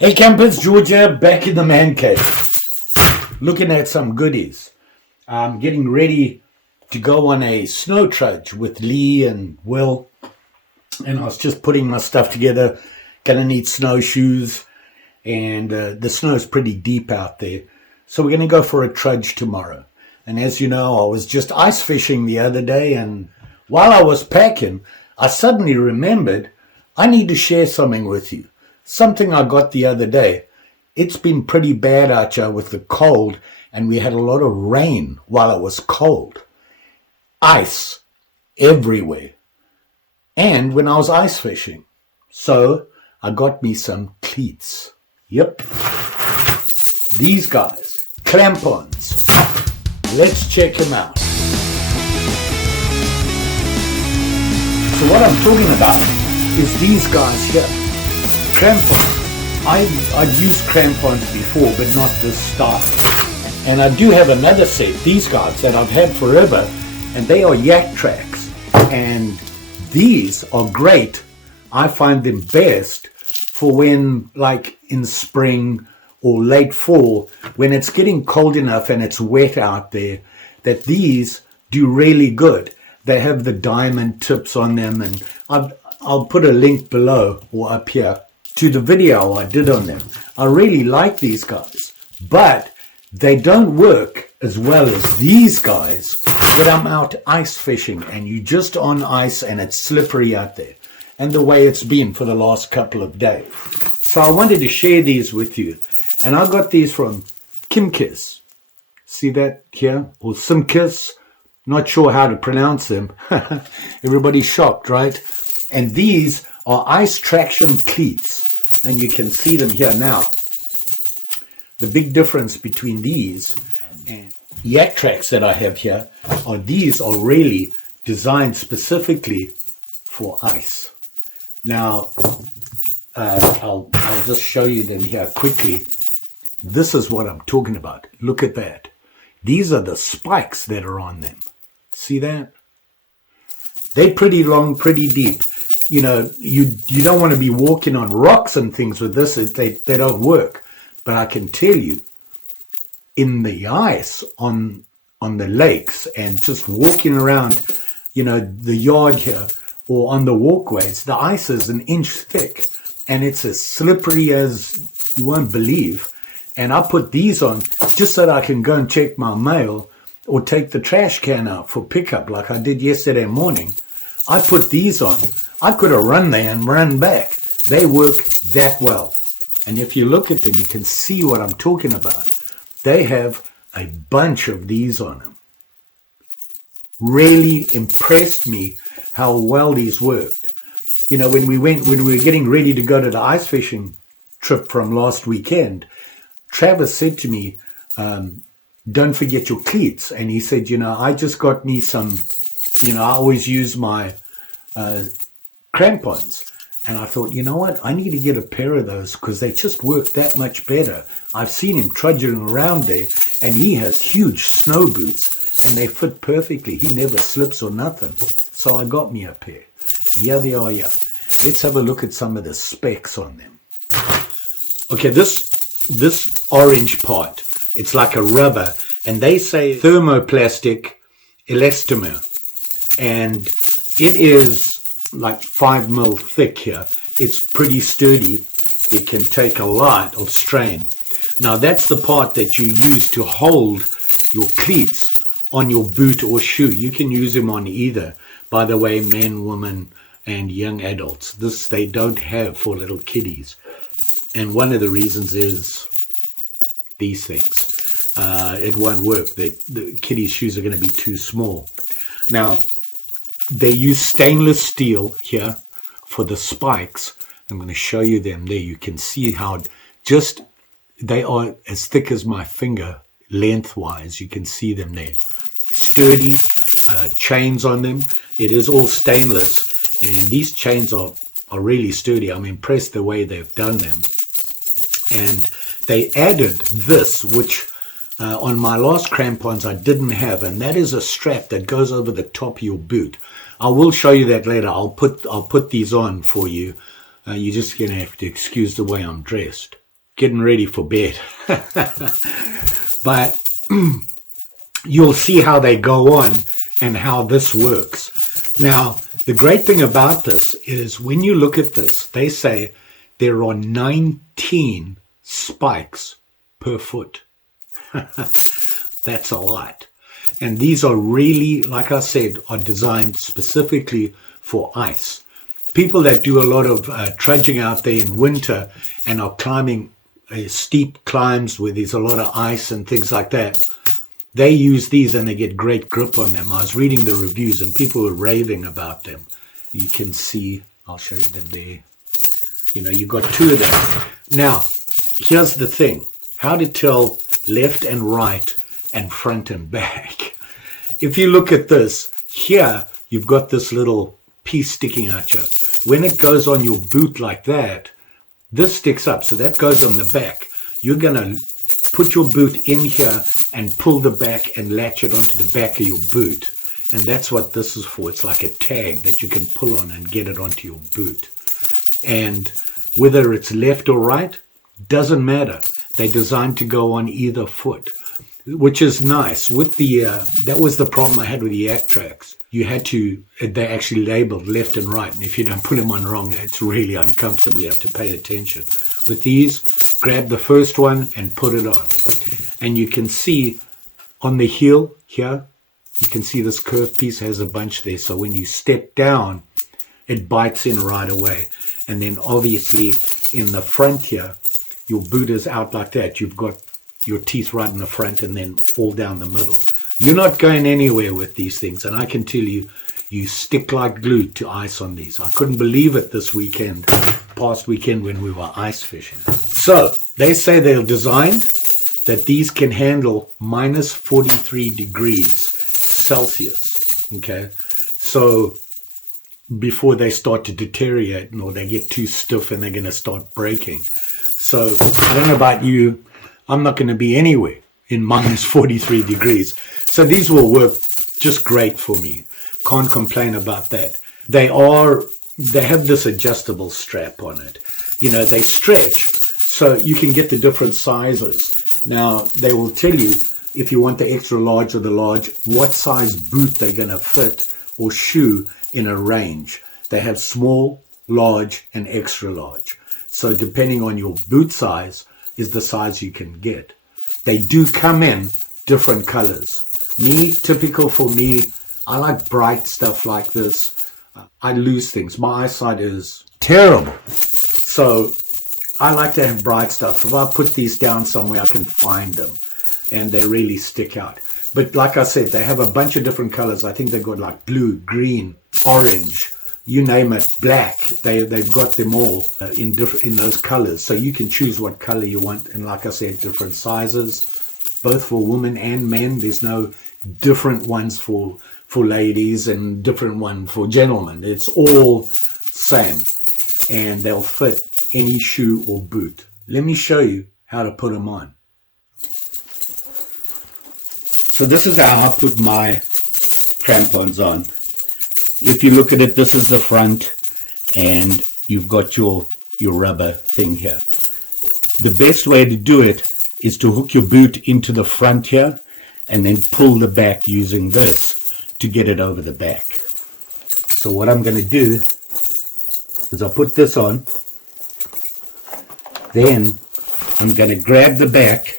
Hey campers, Georgia, back in the man cave, looking at some goodies. I'm getting ready to go on a snow trudge with Lee and Will, and I was just putting my stuff together. Gonna need snowshoes, and the snow is pretty deep out there, so we're gonna go for a trudge tomorrow. And as you know, I was just ice fishing the other day, and while I was packing, I suddenly remembered I need to share something with you. Something I got the other day. It's been pretty bad out here with the cold, and we had a lot of rain while it was cold. Ice everywhere. And when I was ice fishing. So I got me some cleats. Yep. These guys. Crampons. Let's check them out. So what I'm talking about is these guys here. Crampons. I've used crampons before, but not this style. And I do have another set, these guys, that I've had forever, and they are YakTrax. And these are great. I find them best for when, like in spring or late fall, when it's getting cold enough and it's wet out there, that these do really good. They have the diamond tips on them, and I'll put a link below or up here to the video I did on them. I really like these guys, but they don't work as well as these guys when I'm out ice fishing and you just on ice and it's slippery out there, and the way it's been for the last couple of days. So I wanted to share these with you, and I got these from Kimkis. See that here? Or Simkis? Not sure how to pronounce them. Everybody's shocked, right? And these are ice traction cleats, and you can see them here now. The big difference between these and YakTrax that I have here are these are really designed specifically for ice. Now, I'll just show you them here quickly. This is what I'm talking about. Look at that. These are the spikes that are on them. See that? They're pretty long, pretty deep. You know, you don't want to be walking on rocks and things with this. They don't work. But I can tell you, in the ice on the lakes and just walking around, you know, the yard here or on the walkways, the ice is an inch thick and it's as slippery as you won't believe. And I put these on just so that I can go and check my mail or take the trash can out for pickup like I did yesterday morning. I put these on. I could have run there and run back. They work that well. And if you look at them, you can see what I'm talking about. They have a bunch of these on them. Really impressed me how well these worked. You know, when we were getting ready to go to the ice fishing trip from last weekend, Travis said to me, don't forget your cleats. And he said, you know, I just got me some, you know, I always use my crampons. And I thought, you know what, I need to get a pair of those because they just work that much better. I've seen him trudging around there, and he has huge snow boots, and they fit perfectly. He never slips or nothing. So I got me a pair. Here they are here. Let's have a look at some of the specs on them. Okay, this orange part, it's like a rubber, and they say thermoplastic elastomer, and it is like 5 mil thick here. It's pretty sturdy. It can take a lot of strain. Now that's the part that you use to hold your cleats on your boot or shoe. You can use them on either. By the way, men, women, and young adults. This they don't have for little kiddies. And one of the reasons is these things. It won't work. The kiddies' shoes are going to be too small. Now, they use stainless steel here for the spikes. I'm going to show you them there. You can see how just they are as thick as my finger lengthwise. You can see them there. Sturdy chains on them. It is all stainless, and these chains are really sturdy. I'm impressed the way they've done them. And they added this, which on my last crampons I didn't have, and that is a strap that goes over the top of your boot. I will show you that later. I'll put these on for you. You're just going to have to excuse the way I'm dressed. getting ready for bed. But you'll see how they go on and how this works. Now, the great thing about this is when you look at this, they say there are 19 spikes per foot. That's a lot. And these are really, like I said, are designed specifically for ice. People that do a lot of trudging out there in winter and are climbing steep climbs where there's a lot of ice and things like that, they use these and they get great grip on them. I was reading the reviews and people were raving about them. You can see, I'll show you them there. You know, you've got two of them. Now, here's the thing. How to tell left and right and front and back. If you look at this, here you've got this little piece sticking out here. When it goes on your boot like that, this sticks up, so that goes on the back. You're going to put your boot in here and pull the back and latch it onto the back of your boot. And that's what this is for. It's like a tag that you can pull on and get it onto your boot. And whether it's left or right, doesn't matter. They're designed to go on either foot, which is nice. With the that was the problem I had with the YakTrax. You had to, they actually labeled left and right, and if you don't put them on wrong, it's really uncomfortable. You have to pay attention. With these, grab the first one and put it on. And you can see on the heel here, you can see this curved piece has a bunch there. So when you step down, it bites in right away. And then obviously in the front here, your boot is out like that. You've got your teeth right in the front and then all down the middle. You're not going anywhere with these things. And I can tell you, you stick like glue to ice on these. I couldn't believe it this weekend, past weekend when we were ice fishing. So they say they're designed that these can handle minus 43 degrees Celsius. Okay. So before they start to deteriorate or they get too stiff and they're going to start breaking. So I don't know about you. I'm not going to be anywhere in minus 43 degrees. So these will work just great for me. Can't complain about that. They have this adjustable strap on it. You know, they stretch so you can get the different sizes. Now, they will tell you if you want the extra large or the large, what size boot they're going to fit or shoe in a range. They have small, large, and extra large. So depending on your boot size is the size you can get. They do come in different colors. Typical for me, I like bright stuff like this. I lose things. My eyesight is terrible. So I like to have bright stuff. If I put these down somewhere, I can find them. And they really stick out. But like I said, they have a bunch of different colors. I think they've got like blue, green, orange, you name it, black. They've got them all in those colors. So you can choose what color you want. And like I said, different sizes, both for women and men. There's no different ones for ladies and different one for gentlemen. It's all same. And they'll fit any shoe or boot. Let me show you how to put them on. So this is how I put my crampons on. If you look at it, this is the front and you've got your rubber thing here. The best way to do it is to hook your boot into the front here and then pull the back using this to get it over the back. So what I'm going to do is I'll put this on, then I'm going to grab the back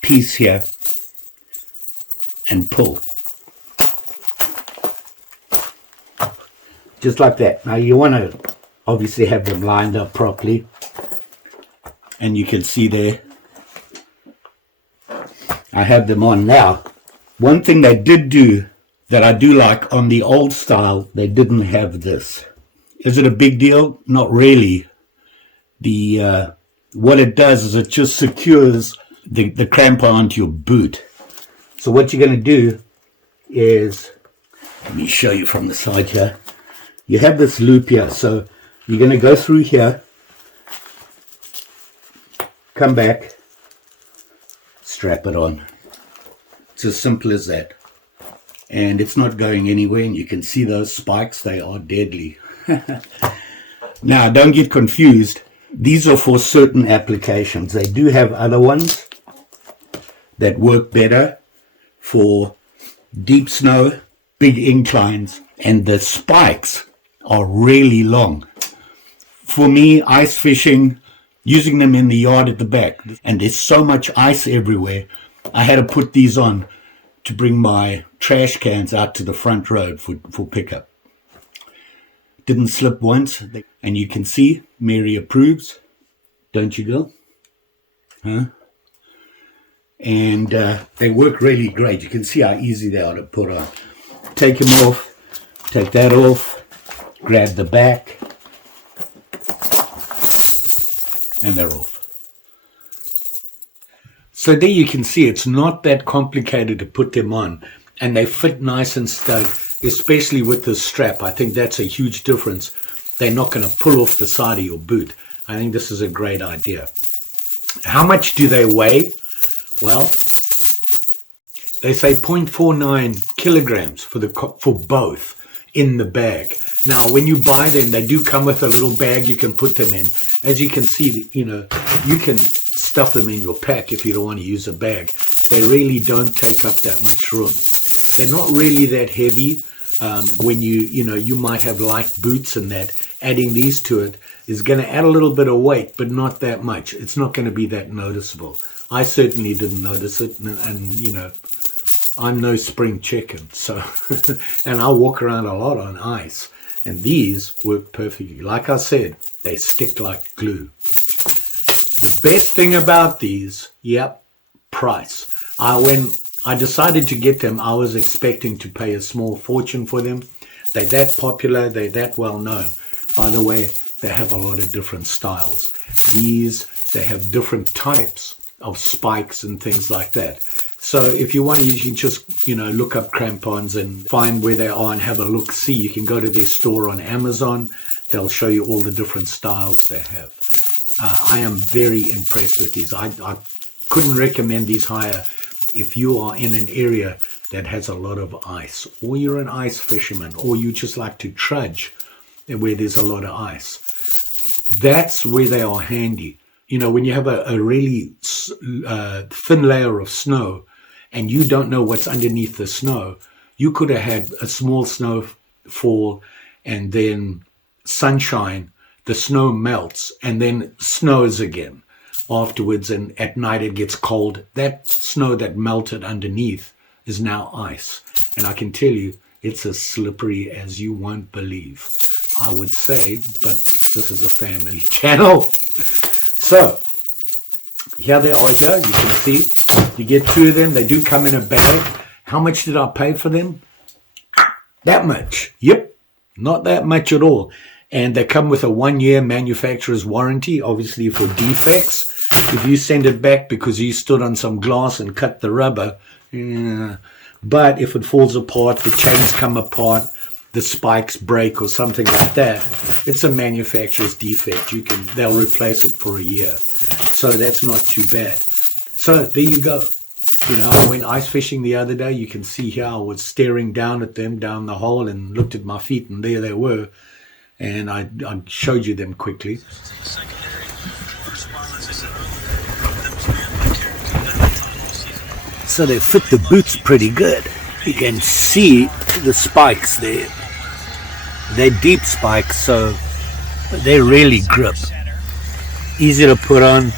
piece here and pull. Just like that. Now you want to obviously have them lined up properly. And you can see there, I have them on now. One thing they did do that I do like on the old style, they didn't have this. Is it a big deal? Not really. What it does is it just secures the crampon onto your boot. So what you're going to do is, let me show you from the side here. You have this loop here, so you're going to go through here, come back, strap it on. It's as simple as that. And it's not going anywhere, and you can see those spikes, they are deadly. Now, don't get confused. These are for certain applications. They do have other ones that work better for deep snow, big inclines, and the spikes are really long. For me, ice fishing, using them in the yard at the back, and there's so much ice everywhere, I had to put these on to bring my trash cans out to the front road for pickup. Didn't slip once, and you can see Mary approves, don't you, girl? Huh? And they work really great. You can see how easy they are to put on. Take them off, take that off, grab the back, and they're off. So there you can see it's not that complicated to put them on, and they fit nice and snug, especially with the strap. I think that's a huge difference. They're not going to pull off the side of your boot. I think this is a great idea. How much do they weigh? Well, they say 0.49 kilograms for both in the bag. Now, when you buy them, they do come with a little bag you can put them in. As you can see, you know, you can stuff them in your pack if you don't want to use a bag. They really don't take up that much room. They're not really that heavy. When you might have light boots and that, adding these to it is going to add a little bit of weight, but not that much. It's not going to be that noticeable. I certainly didn't notice it, and you know, I'm no spring chicken, so and I walk around a lot on ice, and these work perfectly. Like I said, they stick like glue. The best thing about these, price. When I decided to get them, I was expecting to pay a small fortune for them. They're that popular, they're that well known. By the way, they have a lot of different styles. They have different types of spikes and things like that. So if you want to, you can just, look up Crampons and find where they are and have a look. See, you can go to their store on Amazon. They'll show you all the different styles they have. I am very impressed with these. I couldn't recommend these higher if you are in an area that has a lot of ice, or you're an ice fisherman, or you just like to trudge where there's a lot of ice. That's where they are handy. When you have a really thin layer of snow and you don't know what's underneath the snow, you could have had a small snowfall and then sunshine, the snow melts and then snows again afterwards, and at night it gets cold. That snow that melted underneath is now ice. And I can tell you, it's as slippery as you won't believe, I would say, but this is a family channel. So, here they are here. You can see, you get two of them. They do come in a bag. How much did I pay for them? That much. Yep, not that much at all. And they come with a 1-year manufacturer's warranty, obviously for defects. If you send it back because you stood on some glass and cut the rubber, but if it falls apart, the chains come apart, the spikes break or something like that, it's a manufacturer's defect. They'll replace it for a year. So that's not too bad. So there you go. I went ice fishing the other day. You can see here I was staring down at them down the hole and looked at my feet, and there they were. And I showed you them quickly. So they fit the boots pretty good. You can see the spikes there. They're deep spikes, so they really grip. Easy to put on,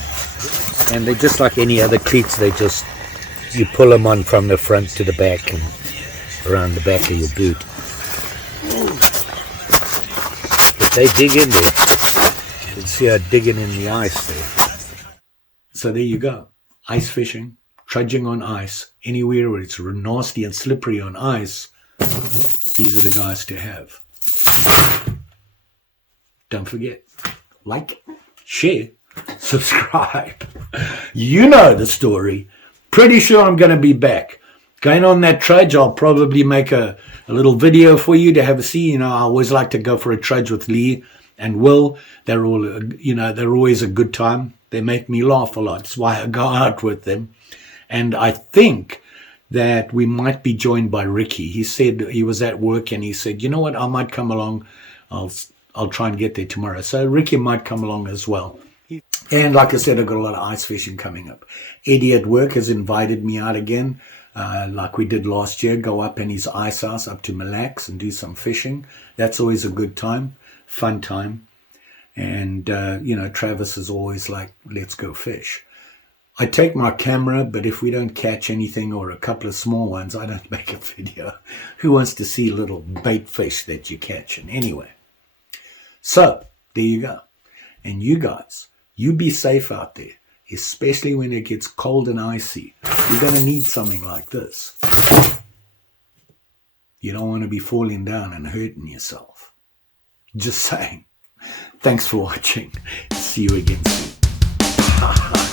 and they're just like any other cleats. You pull them on from the front to the back and around the back of your boot. But they dig in there. You can see how digging in the ice there. So there you go. Ice fishing, trudging on ice, anywhere where it's nasty and slippery on ice. These are the guys to have. Don't forget, like, share, subscribe. You know the story. Pretty sure I'm going to be back. Going on that trudge, I'll probably make a little video for you to have a see. I always like to go for a trudge with Lee and Will. They're always a good time. They make me laugh a lot. That's why I go out with them. And I think that we might be joined by Ricky. He said he was at work and he said, you know what, I might come along. I'll try and get there tomorrow. So Ricky might come along as well. And like I said, I've got a lot of ice fishing coming up. Eddie at work has invited me out again, like we did last year, go up in his ice house up to Mille Lacs and do some fishing. That's always a good time, fun time. And, Travis is always like, let's go fish. I take my camera, but if we don't catch anything or a couple of small ones, I don't make a video. Who wants to see little bait fish that you catch? And anyway, so there you go. And you guys, you be safe out there, especially when it gets cold and icy. You're going to need something like this. You don't want to be falling down and hurting yourself. Just saying. Thanks for watching. See you again soon.